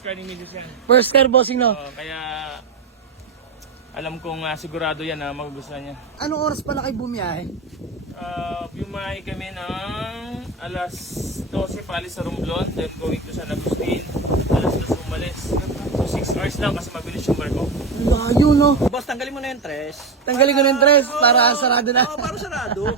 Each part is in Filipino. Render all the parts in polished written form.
First car ni Mrs. yan. First car, bossing, no? Kaya alam kong sigurado yan na magugustuhan niya. Anong oras pala kayo bumiyahe? Bumahay kami ng alas 12 paalis sa Romblon, then going to San Agustin, alas 2 umalis. So 6 hours lang kasi mabilis yung barko. Layo, no? Boss, tanggalin mo na yung tres. Tanggalin ko ng tres para sarado na. Oo, para sarado.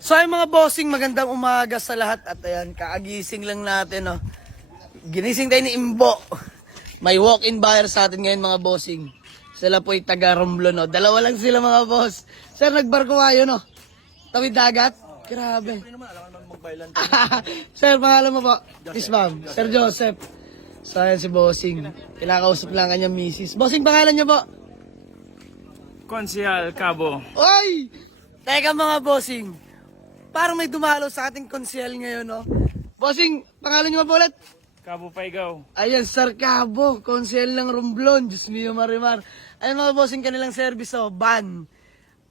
So ay mga bossing, magandang umaga sa lahat. At ayan, kaagising lang natin, no? Ginising tayo ni Imbo. May walk-in buyer sa atin ngayon, mga bossing. Sila po ay taga Romblon, no? Dalawa lang sila, mga boss. Sir, nagbarko kayo, no? Tawid dagat? Grabe. Siyempre naman, alam naman mag-bailan. Sir, pangalan mo po? Miss ma'am. Sir Joseph. So ayan si bossing. Kinakausap lang kanyang misis. Bossing, pangalan niyo po? Konsehal Cabo. Oy! Teka mga bossing. Parang may dumalo sa ating konsyel ngayon, no? Bossing, pangalan niyo po ulit? Cabo Paigaw. Ayan, Sir Cabo, konsyel ng Romblon. Diyos mio, Marimar. Ayan mga bossing, kanilang service, oh, van.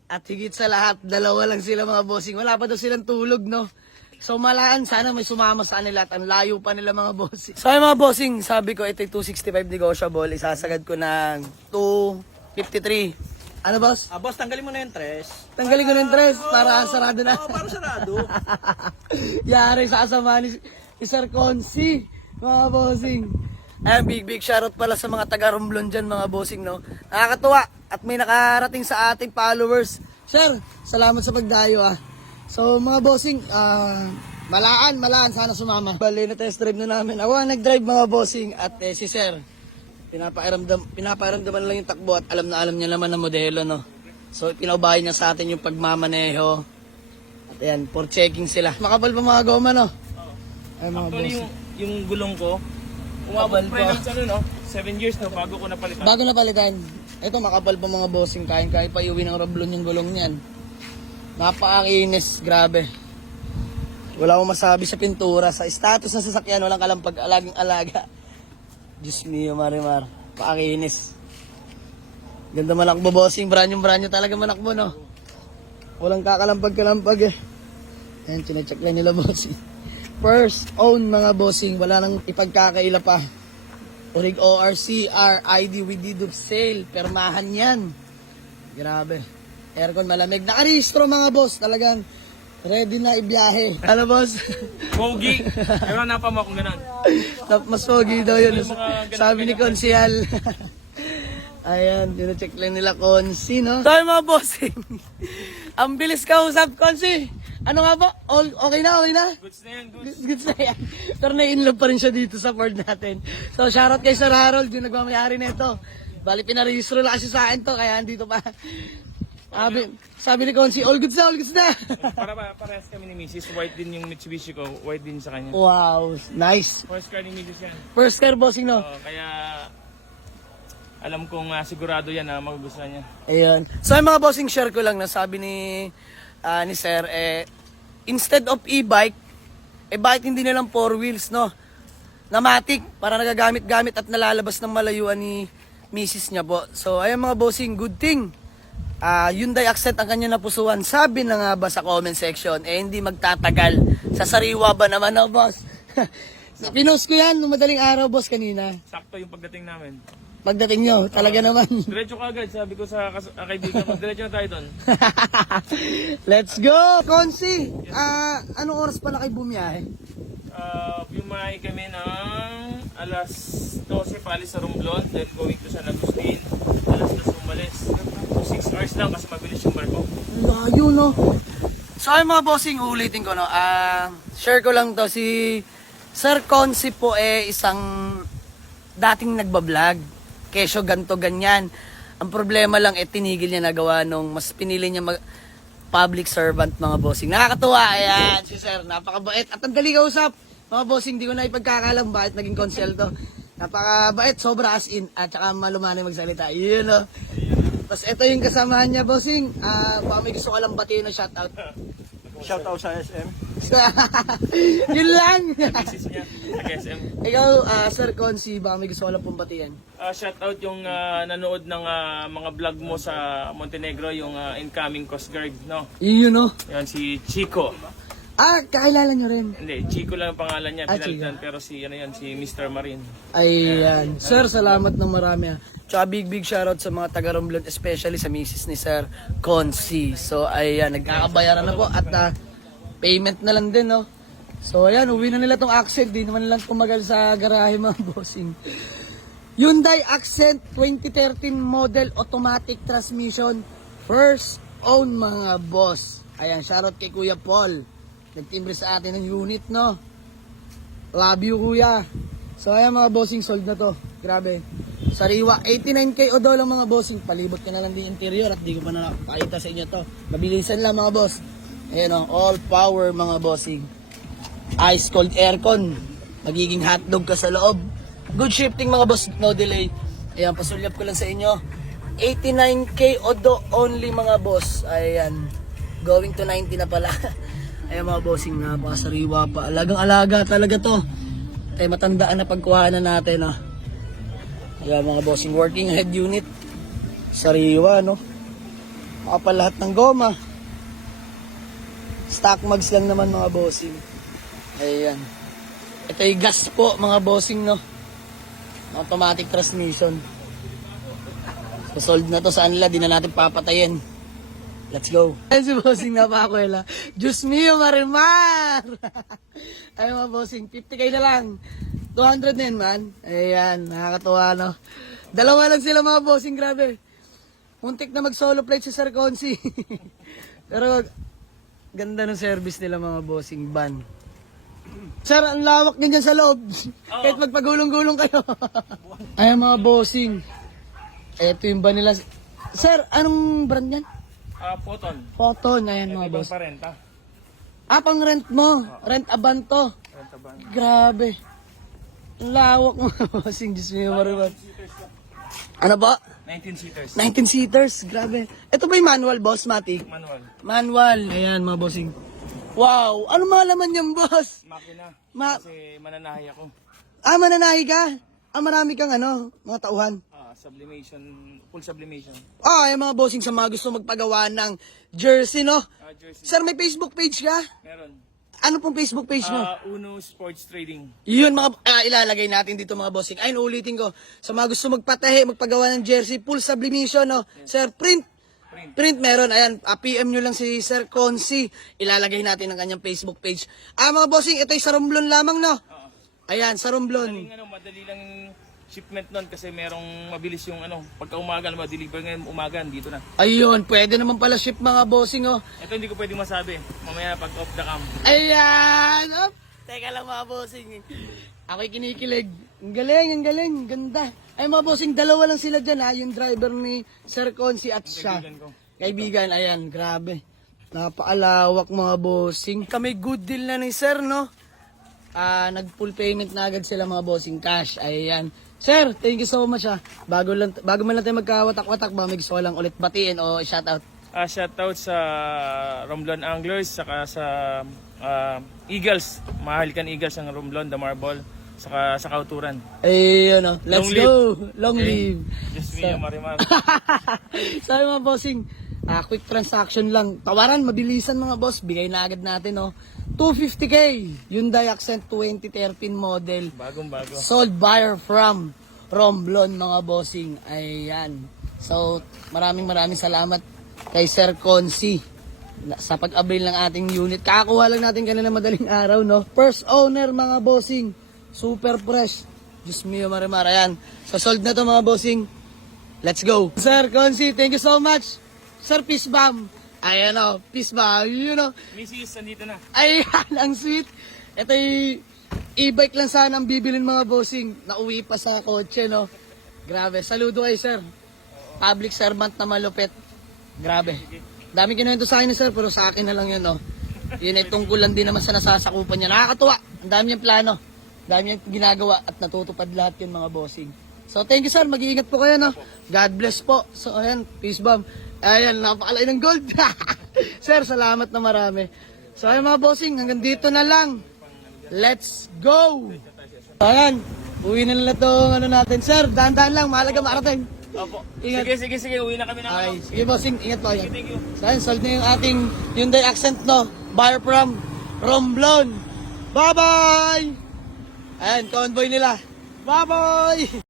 At higit sa lahat, dalawa lang sila mga bossing. Wala pa daw silang tulog, no? So malaan, sana may sumama sa kanila at ang layo pa nila mga bossing. So ay mga bossing, sabi ko ito'y 265 negotiable. Isasagad ko ng 253. Ano boss? Boss, tanggalin mo na yung tres. Tanggalin ko ng tres para sarado na. Oo, para sarado. Yari sa kasama ni Sir Consi, mga bossing. Ayan, big shoutout pala sa mga taga Romblon dyan, mga bossing, no? Nakakatuwa at may nakarating sa ating followers. Sir, salamat sa pagdayo, ah. So, mga bossing, malaan, sana sumama. Bali, na-test drive na namin. Ako ang nag-drive, mga bossing, at si Sir. Pinapairamdaman lang yung takbo at alam na alam niya naman ang modelo, no? So, pinaubahin niya sa atin yung pagmamaneho. At ayan, for checking sila. Makapal pa mga goma, no? Ay, mga Actually, bossing. yung gulong ko, umabot Kabal pa pa. ng ano, no? 7 years na bago ko napalitan. Bago na palitan. Ito, makapal pa mga bossing. Kain-kain pa iuwi ng Romblon yung gulong niyan. Napakakinis, grabe. Wala akong masabi sa pintura. Sa status ng sasakyan, walang kalampag, alagang-alaga. Diyos mio, Marimar. Pakakinis. Ganda manakbo, bossing. Branyo talaga manakbo, no? Walang kakalampag-kalampag, eh. Ayan, chinecheck lang nila, bossing. First own, mga bossing. Wala nang ipagkakaila pa. Orig ORCR, ID with deed of sale. Permahan yan. Grabe. Aircon malamig. Nakarehistro, mga boss. Talagang ready na ibiyahe. Ano, boss? Pogi. Ewan na pa mo kung ganun. Mas pogi daw yun. Yung mga ganun- Sabi ni Konsihal. Ayan, dino-check lang nila Konsi, no? Sorry, mga bossing. Ang bilis kausap, Konsi. Ano nga ba? Okay na? Goods na yan, goods. Goods na yan. Pero na-inlove pa rin siya dito sa Ford natin. So, shoutout kay Sir Harold, yung nagmamayari nito. Bali, pinarehistro na kasi sa akin to, kaya andito pa. Sabi ni Konsi, all goods na. Parehas kami ni Mrs. White din yung Mitsubishi ko, white din sa kanya. Wow, nice. First car ni Mrs. yan. First car, bossing, no? Kaya alam kong sigurado yan na magugustuhan niya. Ayun. So, yung mga bossing, share ko lang na sabi ni Sir, instead of e-bike, bakit hindi nilang 4 wheels, no? Na matic, para nagagamit-gamit at nalalabas ng malayuan ni Mrs. niya po. So, ayun mga bossing, good thing. Hyundai Accent ang kanya napusuan. Sabi na nga ba sa comment section, hindi magtatagal. Sa sariwa ba naman, no, boss? Pinost ko yan nung madaling araw, boss, kanina. Sakto yung pagdating namin. Pagdating nyo, talaga naman. Diretso ka agad, sabi ko sa kaibigan ko, diretso na tayo doon. Let's go! Konsi, anong oras pala kayo bumiyahe? Bumahay kami ng alas 12 paalis sa Romblon, then going to San Agustin, alas 2 umalis. So 6 hours lang kasi mabilis yung barko. Layo, no? So ay mga bossing, ulitin ko, no? Share ko lang to, si Sir Konsi po isang dating nagbablog. Kesyo ganto ganyan. Ang problema lang tinigil niya nagawa nung mas pinili niya public servant, mga bossing. Nakakatuwa, ayan, si Sir, napakabait. At ang dali kausap, mga bossing, di ko na ipagkakalam bakit naging konsel to. Napakabait, sobra as in, at saka malumanay magsalita. Yun, no? Tapos ito yung kasamahan niya, bossing. Baka may gusto ko lang batiin na shoutout. Shoutout sa SM. Yun lang. Misis niya, nag-SM. Ikaw, Sir Konsi, baka may gusto ko lang pong batiyan. Shout out yung nanood ng mga vlog mo sa Montenegro, yung incoming Coast Guard, no? Yun, no? Yan si Chico. Kakilala nyo rin. Hindi, Chico lang ang pangalan niya, Ah, pinalitan. Pero si, ano yan, si Mr. Marine. Ayan. Sir, salamat ng marami. Tsaka big shoutout sa mga taga Romblon, especially sa misis ni Sir Consi. So, ayan, nagkakabayaran na po at payment na lang din, no? So, ayan, uwi na nila tong Accent. Di naman lang tumagal sa garahe, mga bossing. Hyundai Accent 2013 model automatic transmission. First own, mga boss. Ayan, shoutout kay Kuya Paul. Nagtimbre sa atin ng unit, no? Love you, kuya. So, ayan mga bossing, sold na to. Grabe. Sariwa, 89K o daw lang mga bossing. Palibot ka na lang din interior at di ko pa na nakakita sa inyo to. Mabilisan lang mga boss. Ayan o, all power mga bossing. Ice cold aircon. Magiging hotdog ka sa loob. Good shifting mga boss, no delay. Ayan, pasulyap ko lang sa inyo. 89K o do only mga boss. Ayan. Going to 90 na pala. Ayan mga bossing, napakasariwa pa. Alagang-alaga talaga to. Ay matandaan na pagkuhanan natin, ah. Ayan mga bossing, working head unit. Sariwa, no? Makapal lahat ng goma. Stock mags lang naman mga bossing. Ayan. Ito yung gas po mga bossing, no? Automatic transmission. So sold na to sa anila, di na natin papatayin. Let's go. Ayan si bossing, napakakwela. Diyos mio, Marimar! Ayun mga bossing, 50K na lang. 200 na yun, man. Ayan, nakakatuwa, no? Dalawa lang sila mga bossing, grabe. Muntik na mag-solo plate si Sir Consi. Pero, ganda ng service nila mga bossing van. Sir, ang lawak niyan dyan sa loob. Kahit magpagulong-gulong kayo. Ayan mga bossing. Ito yung van nila. Sir, anong brand yan? Photon. Photon, ayan mga Ibang boss. parenta. Pang rent mo. Rent abanto. Renta ba? Grabe. Ang lawak mga bossing. Diyos mo, Marimar. Ano ba? 19 seaters. 19 seaters. Grabe. Ito ba yung manual, boss, Matic? Manual. Manual. Ayan, mga bossing. Wow. Ano malaman niyan, boss? Makina. Ma Kasi mananahi ako. mananahi ka? Marami kang ano, mga tauhan. Sublimation, full sublimation. Yung mga bossing sa mga gusto magpagawa ng jersey, no? Jersey. Sir, may Facebook page ka? Meron. Ano pong Facebook page mo? Uno Sports Trading. Yun mga ilalagay natin dito mga bossing. Ayun, ulitin ko. Sa mga gusto magpatahi, magpagawa ng jersey, full sublimation, no? Sir, print meron. Ayan, PM nyo lang si Sir Consi. Ilalagay natin ang kanyang Facebook page. Mga bossing, ito ay sa Romblon lamang, no? Ayan, sa Romblon. Madali lang shipment nun kasi merong mabilis yung pagka umaga, ma-deliver ngayon umaga, dito na. Ayun, pwede naman pala ship mga bossing, oh. Ito hindi ko pwedeng masabi. Mamaya pag off the cam. Ayan! Op! Teka lang mga bossing. Ako'y kinikilig. Ang galing, ganda. Ay mga bossing, dalawa lang sila dyan, ha. Yung driver ni Sir Consi at siya. Kaibigan ko. Kaibigan, ayan, grabe. Napaalawak mga bossing. Kami good deal na ni Sir, no? Nag-full payment na agad sila mga bossing cash. Ayan. Sir, thank you so much, ha. Bago man lang tayo magkawatak-watak ba, may gusto ko lang ulit batiin o shoutout. Shoutout sa Romblon Anglers, saka sa Eagles. Mahalikan Eagles ang Romblon, the Marble, saka sa Kauturan. Ayun, no? Let's Long go! live. Long live! Just me, Marimar. Sabi mga bossing, quick transaction lang. Tawaran, mabilisan mga boss. Bigay na agad natin, no? 250K. Hyundai Accent 2013 model. Bagong-bago. Sold buyer from Romblon, mga bossing. Ayan. So, maraming salamat kay Sir Consi sa pag-avail ng ating unit. Kakakuha lang natin kanina madaling araw, no? First owner, mga bossing. Super fresh. Diyos mio, Marimar. Ayan. So, sold na to mga bossing. Let's go. Sir Consi, thank you so much. Sir, peace bomb. Ayan o, peace bomb. You know. Mrs. nandito na. Ayan, ang sweet. Ito yung e-bike lang sana ang bibilin mga bossing. Nauwi pa sa kotse, no? Grabe. Saludo kay sir. Public servant na malupit. Grabe. Daming kinuwento sa akin ni sir, pero sa akin na lang yun, no? Yun ay tungkol lang din naman sa nasasakupan niya. Nakakatuwa. Ang dami niyang plano. Ang dami niyang ginagawa at natutupad lahat yun mga bossing. So thank you sir, mag-iingat po kayo, no? God bless po. So ayan, peace bomb. Ayan, napakalay ng gold. Sir, salamat na marami. So ayan mga bossing, hanggang dito na lang. Let's go! Ayan, uwi na nila itong natin. Sir, dahan-dahan lang, mahalaga marating. Opo. Ingat. Sige. Uwi na kami na. Okay, sige bossing, ingat po. Ayan. Thank you. So ayan, sold na yung ating Hyundai Accent, no? Buyer from Romblon. Bye-bye! Ayan, convoy nila. Bye-bye!